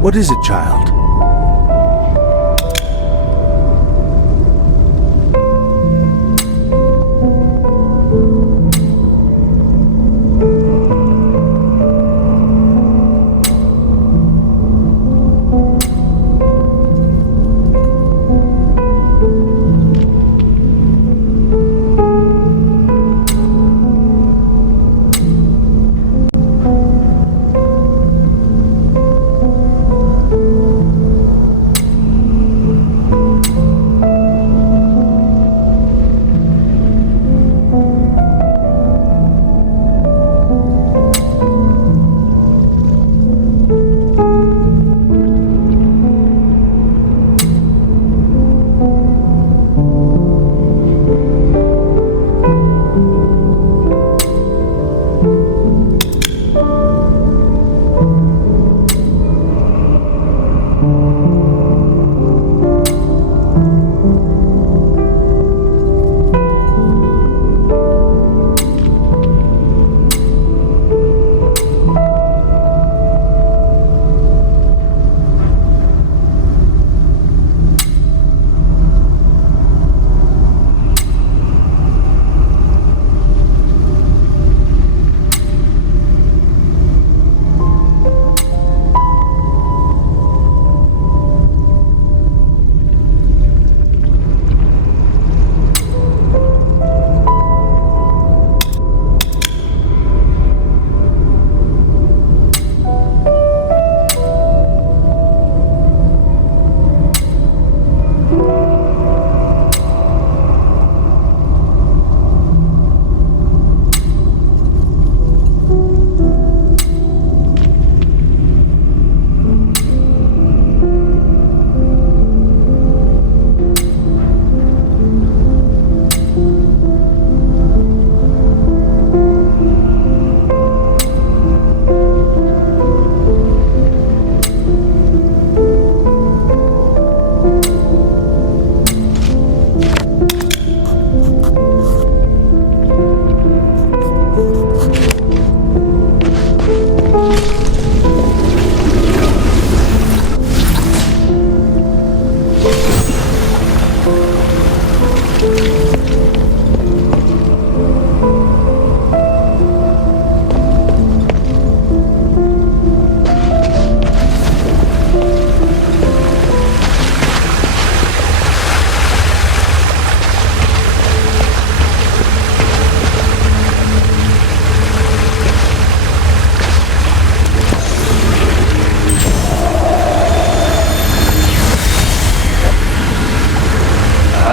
What is it, child?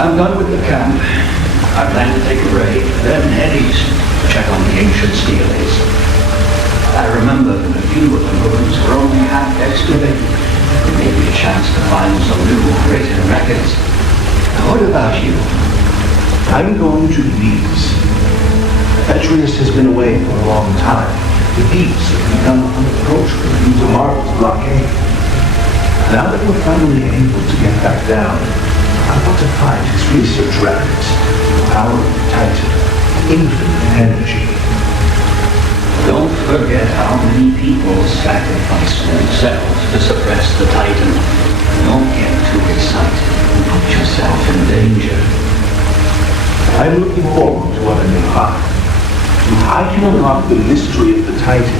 I'm done with the camp. I plan to take a break, then head east to check on the ancient steelers. I remember that a few of the ruins were only half excavated. Maybe a chance to find some new written records. What about you? I'm going to the Deeps. Asterigos has been away for a long time. The Deeps have become unapproachable due to Marvel's blockade. Now that we're finally able to get back down, I want to find his research records. Power of the Titan, infinite energy. Don't forget how many people sacrificed themselves to suppress the Titan. Don't get too excited and put yourself in danger. I'm looking forward to what I may find. If I can unlock the mystery of the Titan,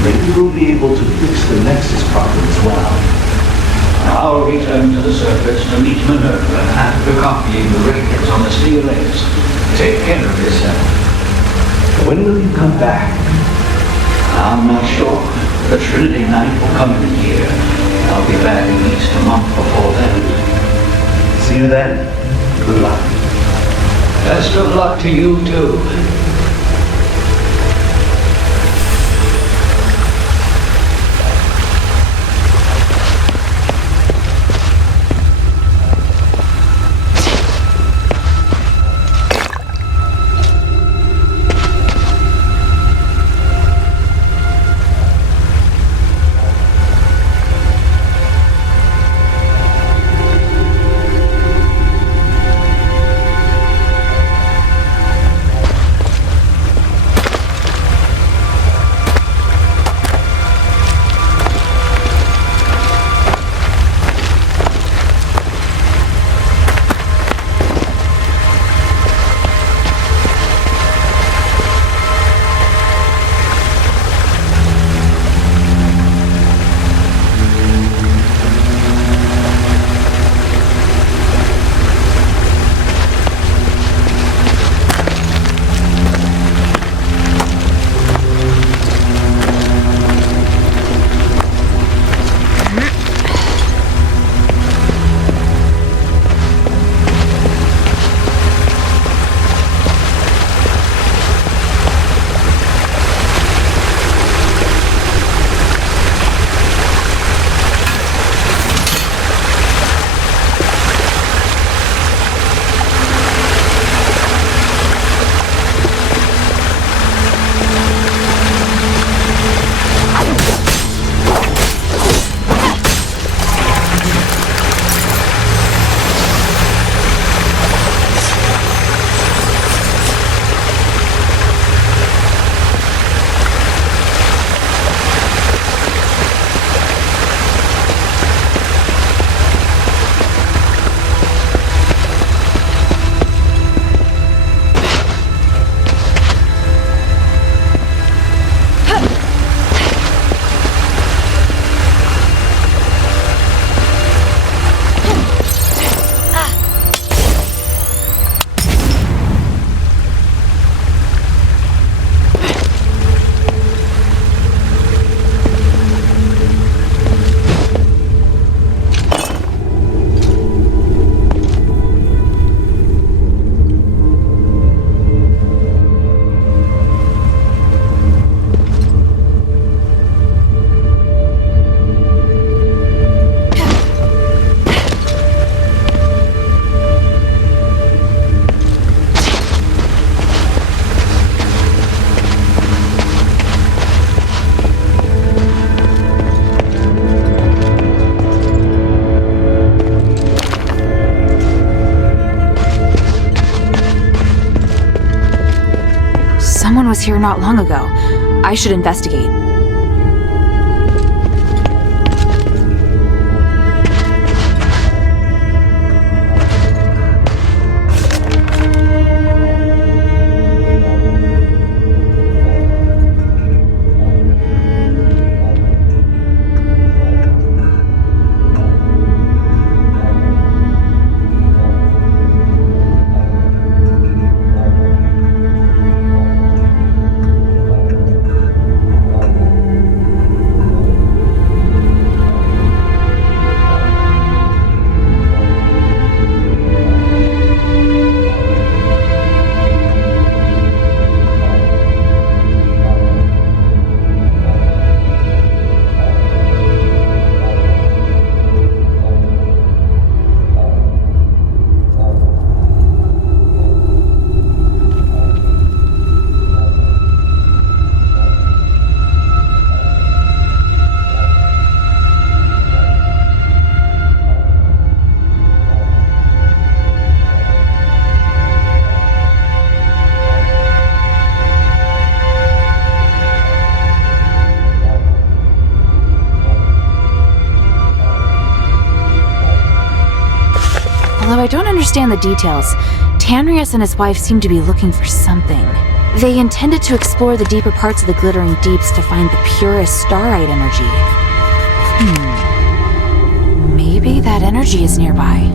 maybe we'll be able to fix the Nexus problem as well. I'll return to the surface to meet Minerva after copying the records on the steel legs. Take care of yourself. When will you come back? I'm not sure. The Trinity Night will come in a year. I'll be back at least a month before then. See you then. Good luck. Best of luck to you too. here not long ago. I should investigate. Although I don't understand the details, Tanrius and his wife seem to be looking for something. They intended to explore the deeper parts of the glittering deeps to find the purest starite energy. Maybe that energy is nearby.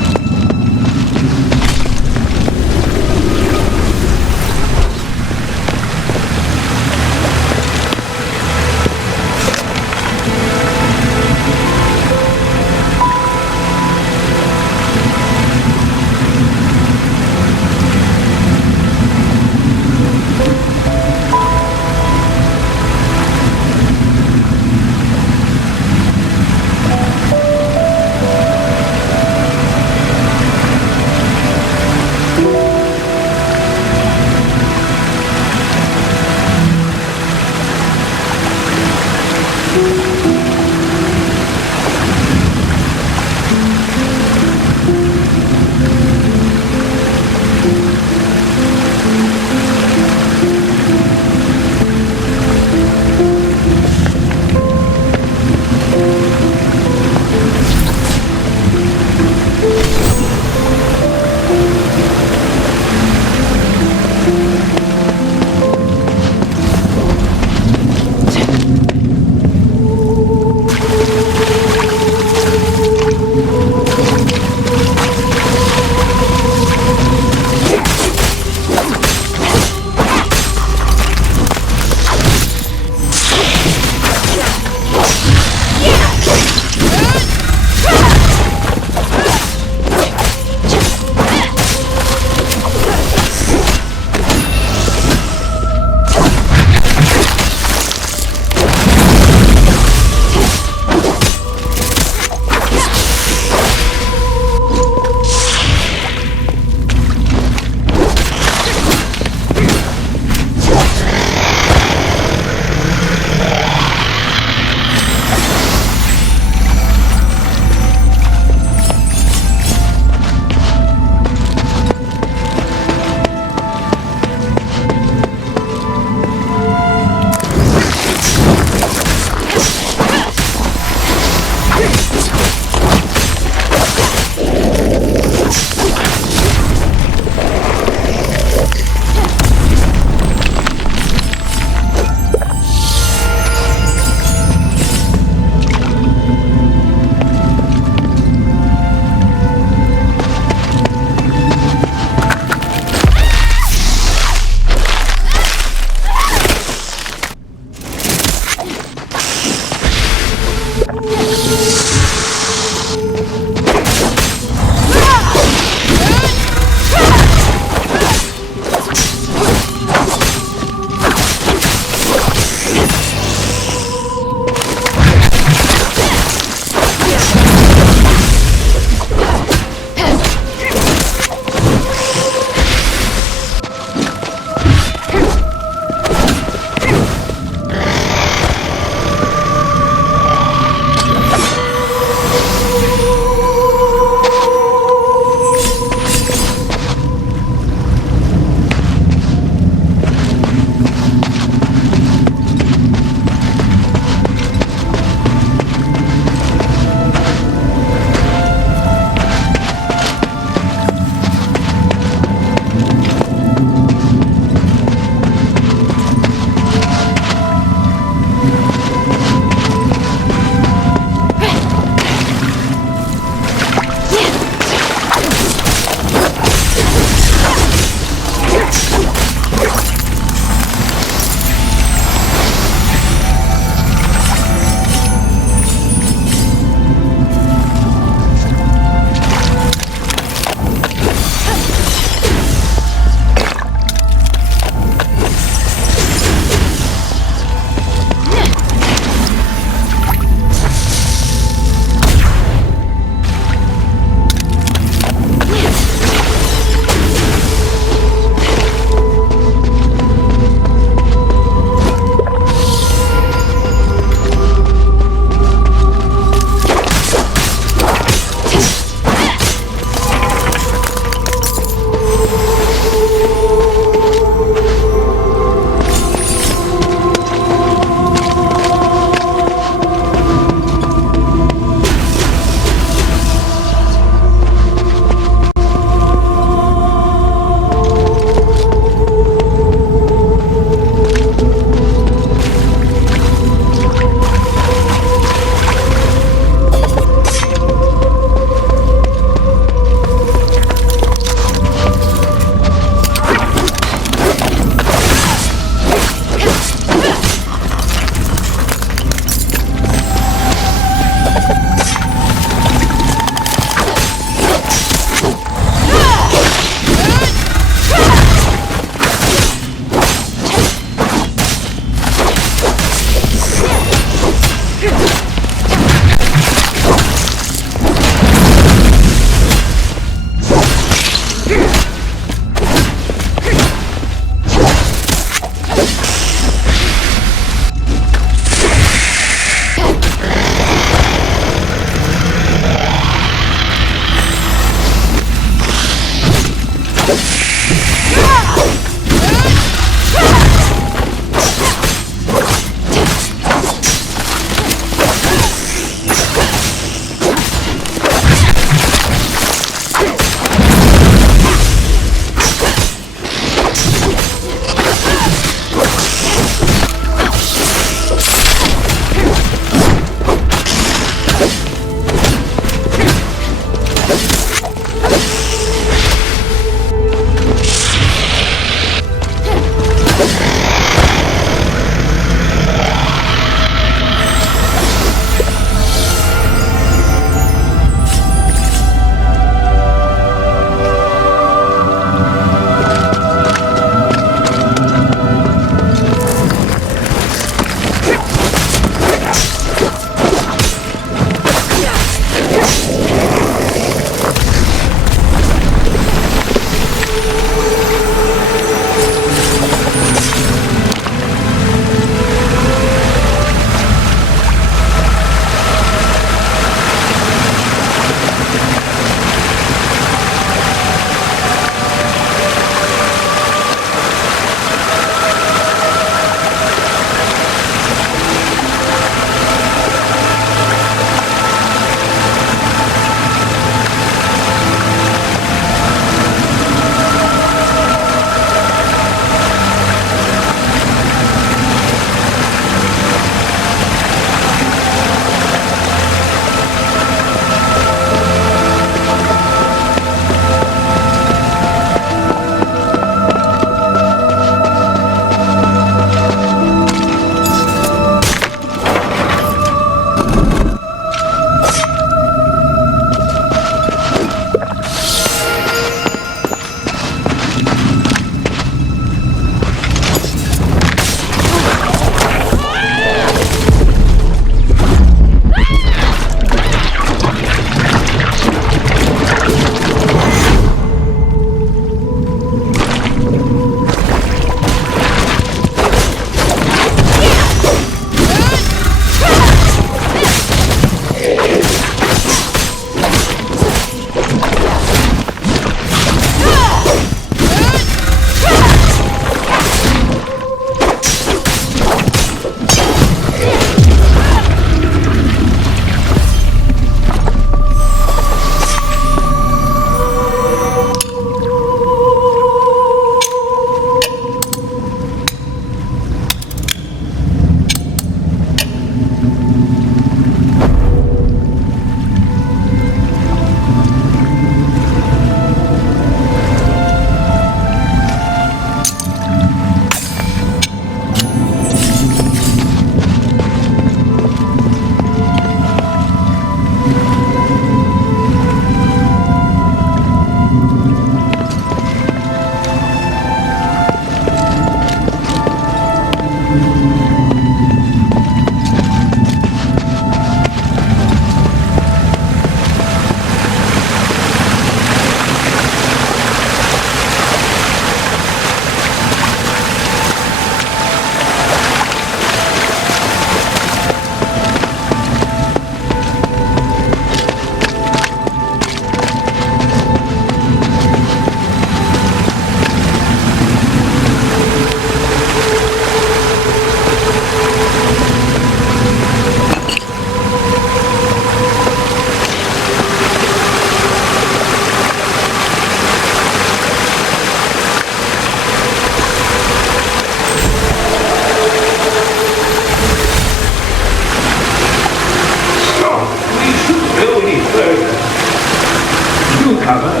cover,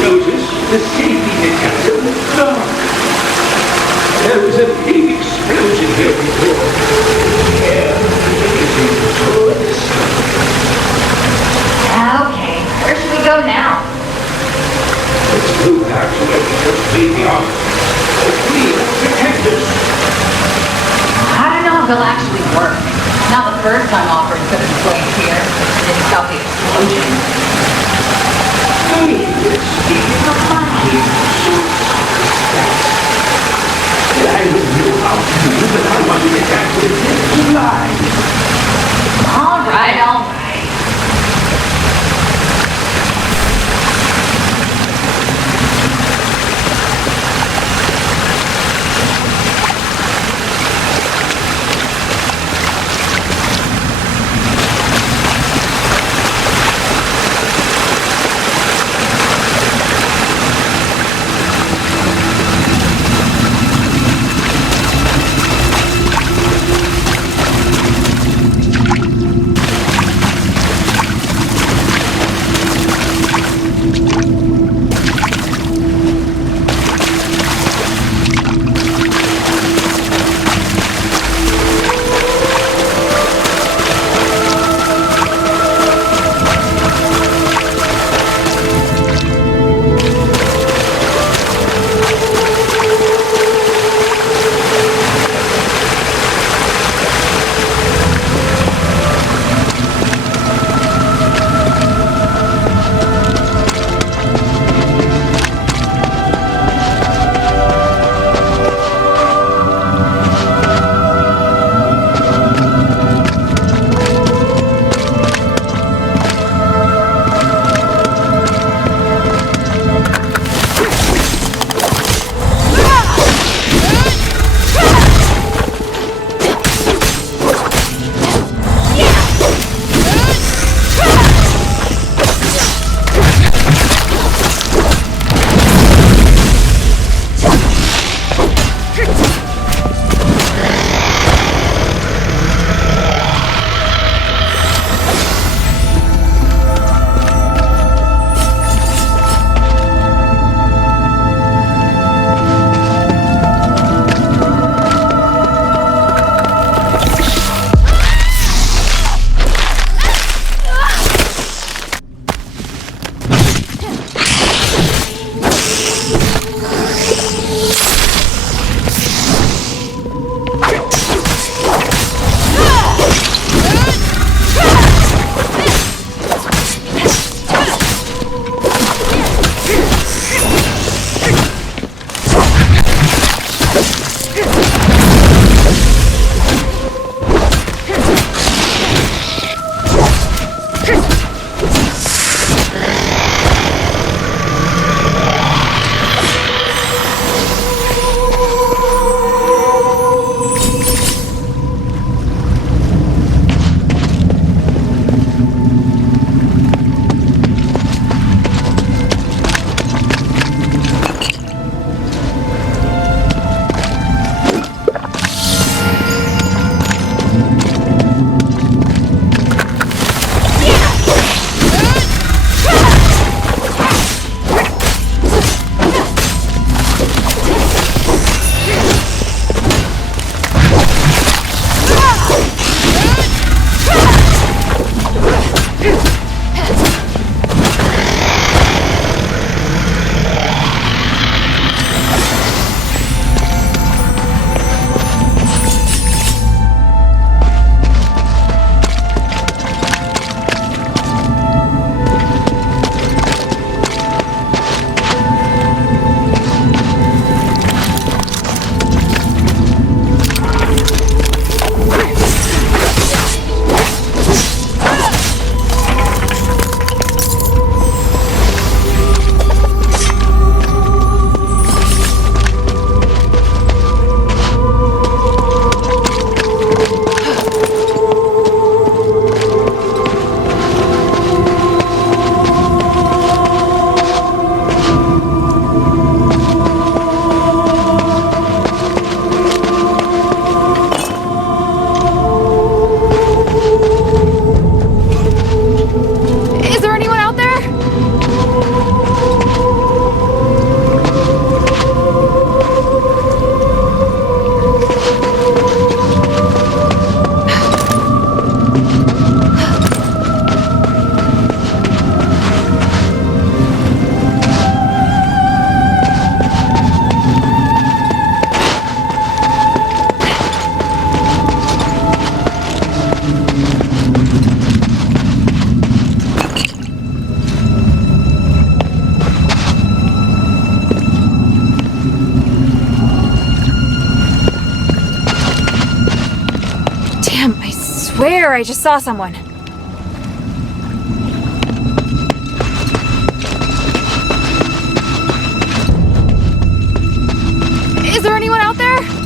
notice the safety mechanism was dark. There was a big explosion here before. Here, anything was Okay, where should we go now? Let's move back to where we just made the arc. Please, protect us. I don't know if it'll actually work. Not the first time offering put in place here. It didn't stop the explosion. Hey, speaking of monkeys, I knew now. Listen, I want to get back to the Disney line. All right, all right. swear I just saw someone. Is there anyone out there?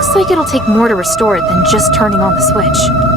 Looks like it'll take more to restore it than just turning on the switch.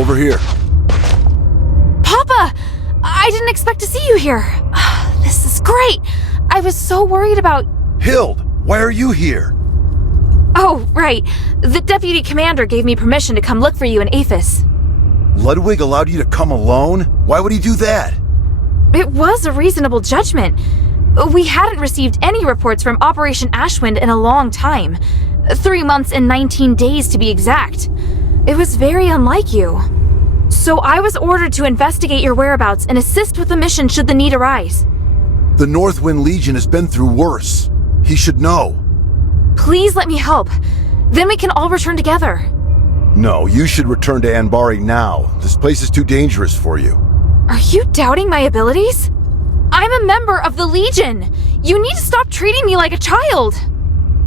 Over here. Papa! I didn't expect to see you here. This is great. I was so worried about... Hild, why are you here? Oh, right. The deputy commander gave me permission to come look for you in Aphis. Ludwig allowed you to come alone? Why would he do that? It was a reasonable judgment. We hadn't received any reports from Operation Ashwind in a long time. 3 months and 19 days to be exact. It was very unlike you. So I was ordered to investigate your whereabouts and assist with the mission should the need arise. The Northwind Legion has been through worse. He should know. Please let me help. Then we can all return together. No, you should return to Anbari now. This place is too dangerous for you. Are you doubting my abilities? I'm a member of the Legion. You need to stop treating me like a child.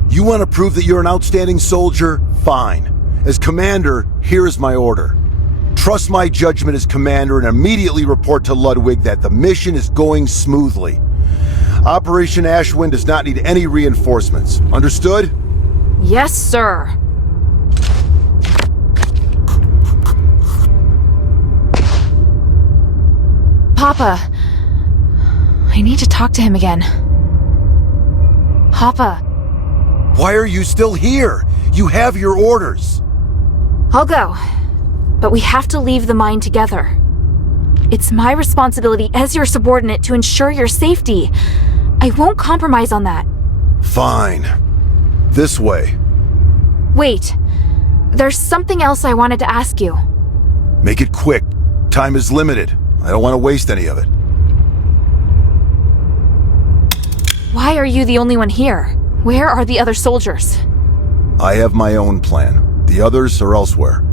You want to prove that you're an outstanding soldier? Fine. As commander, here is my order. Trust my judgment as commander and immediately report to Ludwig that the mission is going smoothly. Operation Ashwind does not need any reinforcements. Understood? Yes, sir. Papa, I need to talk to him again. Papa. Why are you still here? You have your orders. I'll go, but we have to leave the mine together. It's my responsibility as your subordinate to ensure your safety. I won't compromise on that. Fine. This way. Wait, there's something else I wanted to ask you. Make it quick. Time is limited. I don't want to waste any of it. Why are you the only one here? Where are the other soldiers? I have my own plan. The others are elsewhere.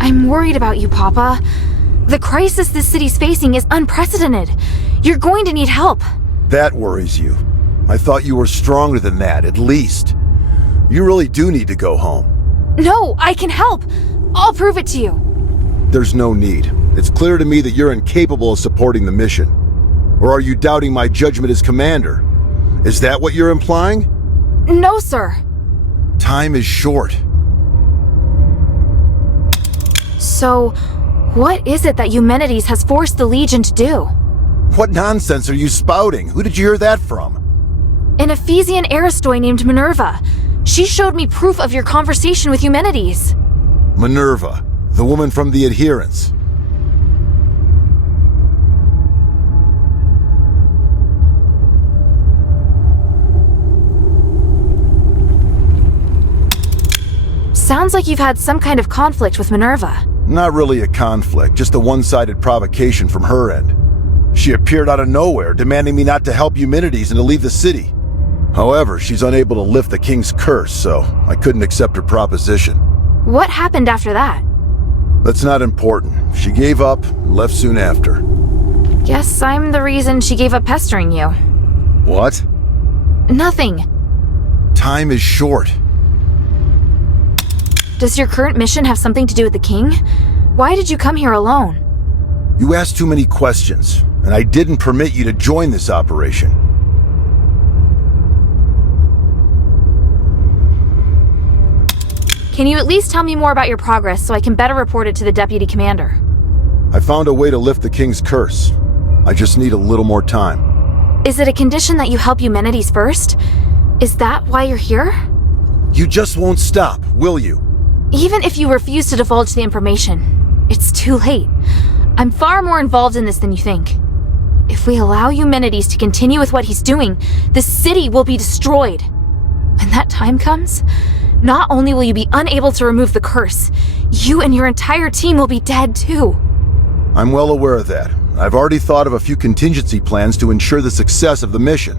I'm worried about you, Papa. The crisis this city's facing is unprecedented. You're going to need help. That worries you. I thought you were stronger than that, at least. You really do need to go home. No, I can help. I'll prove it to you. There's no need. It's clear to me that you're incapable of supporting the mission. Or are you doubting my judgment as commander? Is that what you're implying? No, sir. Time is short. So, what is it that Eumenides has forced the Legion to do? What nonsense are you spouting? Who did you hear that from? An Ephesian Aristoi named Minerva. She showed me proof of your conversation with Eumenides. Minerva, the woman from the Adherents. Sounds like you've had some kind of conflict with Minerva. Not really a conflict, just a one-sided provocation from her end. She appeared out of nowhere, demanding me not to help Eumenides and to leave the city. However, she's unable to lift the king's curse, so I couldn't accept her proposition. What happened after that? That's not important. She gave up and left soon after. Guess I'm the reason she gave up pestering you. What? Nothing. Time is short. Does your current mission have something to do with the king? Why did you come here alone? You asked too many questions, and I didn't permit you to join this operation. Can you at least tell me more about your progress so I can better report it to the deputy commander? I found a way to lift the king's curse. I just need a little more time. Is it a condition that you help Eumenides first? Is that why you're here? You just won't stop, will you? Even if you refuse to divulge the information, it's too late. I'm far more involved in this than you think. If we allow Eumenides to continue with what he's doing, the city will be destroyed. When that time comes, not only will you be unable to remove the curse, you and your entire team will be dead too. I'm well aware of that. I've already thought of a few contingency plans to ensure the success of the mission.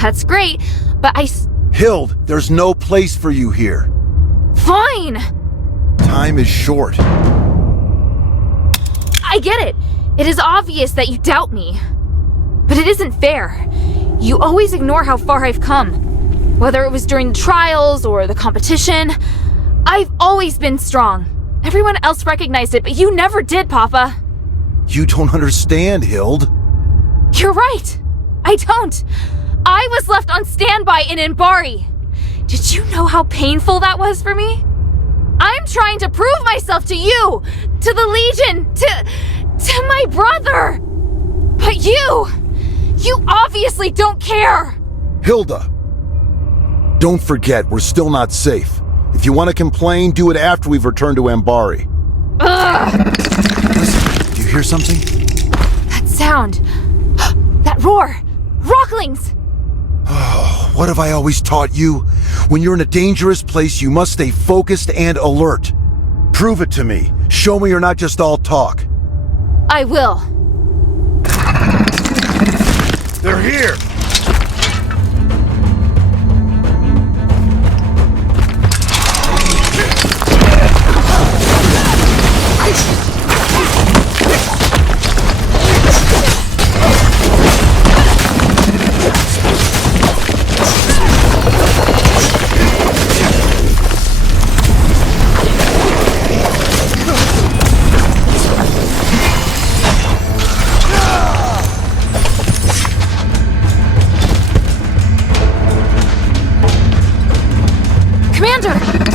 That's great, but Hild, there's no place for you here. Fine! Time is short. I get it. It is obvious that you doubt me. But it isn't fair. You always ignore how far I've come. Whether it was during the trials or the competition, I've always been strong. Everyone else recognized it, but you never did, Papa. You don't understand, Hild. You're right. I don't. I was left on standby in Anbari. Did you know how painful that was for me? I'm trying to prove myself to you, to the Legion, to my brother. But you obviously don't care. Hilda, don't forget, we're still not safe. If you want to complain, do it after we've returned to Anbari. Ugh. Listen, do you hear something? That sound. That roar. Rocklings. Oh, what have I always taught you? When you're in a dangerous place, you must stay focused and alert. Prove it to me. Show me you're not just all talk. I will. They're here!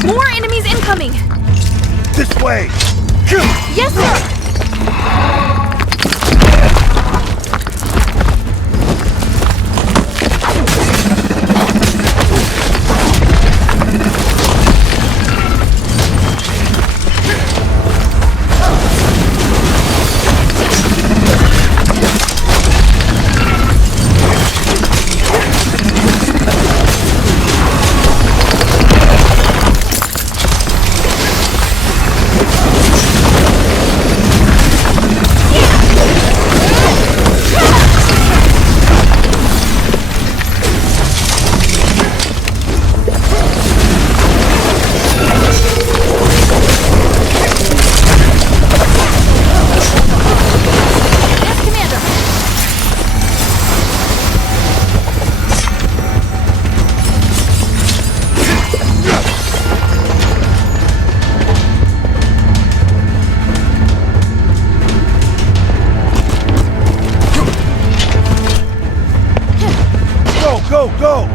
More enemies incoming! This way! Yes, sir! Go, go!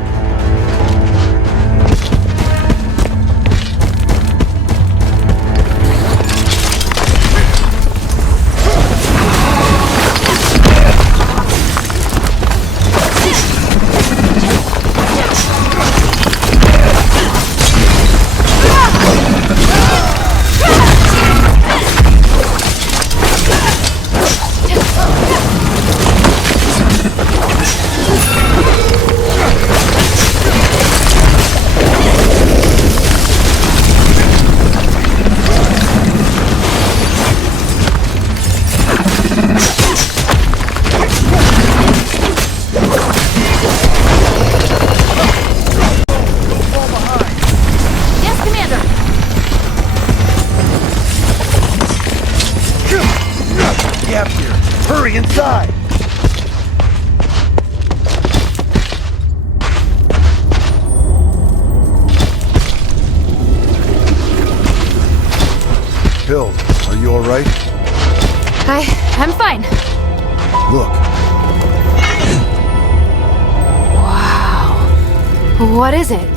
Hurry inside! Hild, are you alright? I'm fine. Look. Wow. What is it?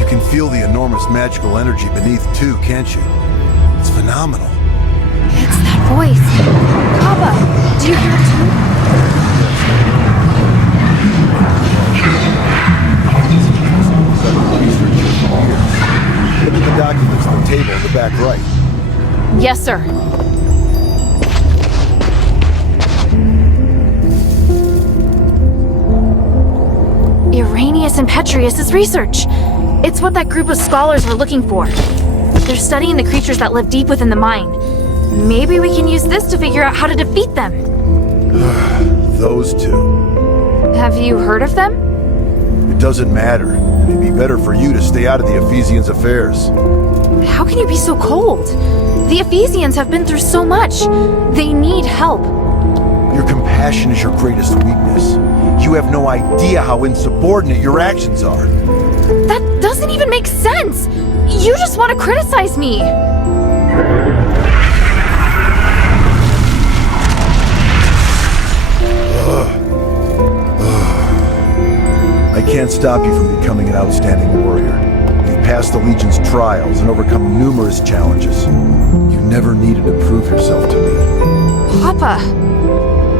You can feel the enormous magical energy beneath too, can't you? It's phenomenal. It's that voice. Papa, do you hear it too? Look at the documents on the table in the back right. Yes, sir. Irenaeus and Petrius' research. It's what that group of scholars were looking for. They're studying the creatures that live deep within the mine. Maybe we can use this to figure out how to defeat them. Those two. Have you heard of them? It doesn't matter. It'd be better for you to stay out of the Ephesians' affairs. How can you be so cold? The Ephesians have been through so much. They need help. Your compassion is your greatest weakness. You have no idea how insubordinate your actions are. That doesn't even make sense. You just want to criticize me. can't stop you from becoming an outstanding warrior. You've passed the Legion's trials and overcome numerous challenges. You never needed to prove yourself to me. Papa,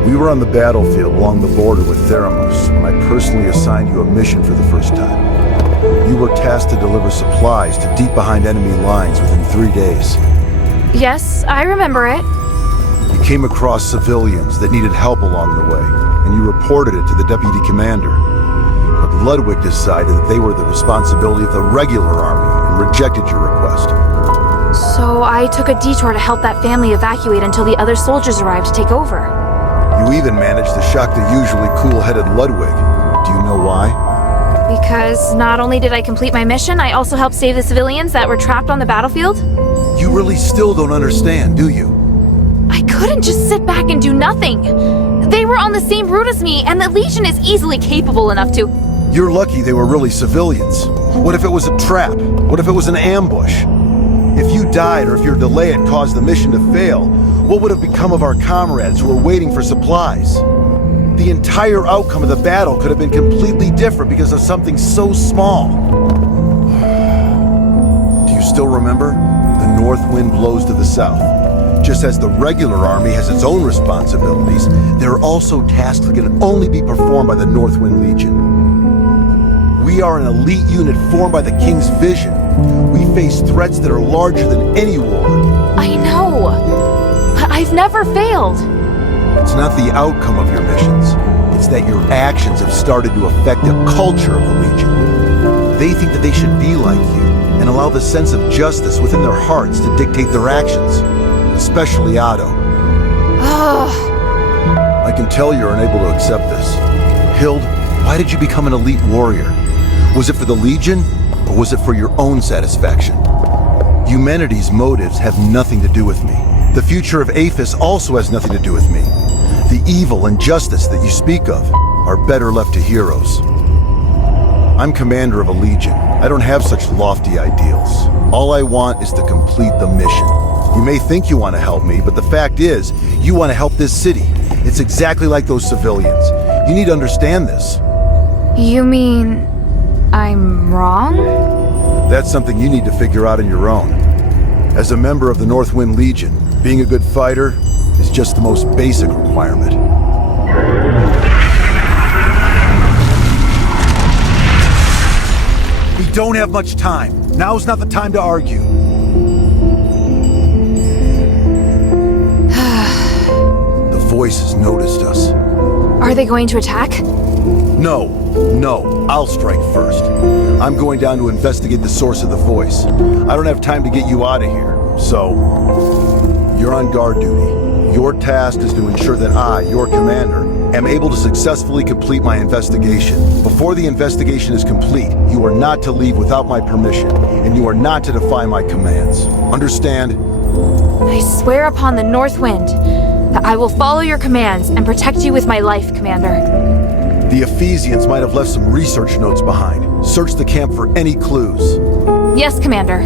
We were on the battlefield along the border with Theranos when I personally assigned you a mission for the first time. You were tasked to deliver supplies to deep behind enemy lines within 3 days. yes, I remember it. You came across civilians that needed help along the way, and you reported it to the deputy commander. But Ludwig decided that they were the responsibility of the regular army and rejected your request. So I took a detour to help that family evacuate until the other soldiers arrived to take over. You even managed to shock the usually cool-headed Ludwig. Do you know why? Because not only did I complete my mission, I also helped save the civilians that were trapped on the battlefield. You really still don't understand, do you? I couldn't just sit back and do nothing. They were on the same route as me, and the Legion is easily capable enough to... You're lucky they were really civilians. What if it was a trap? What if it was an ambush? If you died or if your delay had caused the mission to fail, what would have become of our comrades who were waiting for supplies? The entire outcome of the battle could have been completely different because of something so small. Do you still remember? The north wind blows to the south. Just as the regular army has its own responsibilities, there are also tasks that can only be performed by the Northwind Legion. We are an elite unit formed by the King's vision. We face threats that are larger than any war. I know. I've never failed. It's not the outcome of your missions. It's that your actions have started to affect the culture of the Legion. They think that they should be like you and allow the sense of justice within their hearts to dictate their actions. Especially Otto. I can tell you're unable to accept this. Hild, why did you become an elite warrior? Was it for the Legion, or was it for your own satisfaction? Humanity's motives have nothing to do with me. The future of Aphis also has nothing to do with me. The evil and justice that you speak of are better left to heroes. I'm commander of a Legion. I don't have such lofty ideals. All I want is to complete the mission. You may think you want to help me, but the fact is, you want to help this city. It's exactly like those civilians. You need to understand this. You mean... I'm wrong? That's something you need to figure out on your own. As a member of the Northwind Legion, being a good fighter is just the most basic requirement. We don't have much time. Now's not the time to argue. The voices noticed us. Are they going to attack? No, I'll strike first. I'm going down to investigate the source of the voice. I don't have time to get you out of here, so you're on guard duty. Your task is to ensure that I, your commander, am able to successfully complete my investigation. Before the investigation is complete, you are not to leave without my permission, and you are not to defy my commands. Understand? I swear upon the North Wind that I will follow your commands and protect you with my life, Commander. The Ephesians might have left some research notes behind. Search the camp for any clues. Yes, Commander.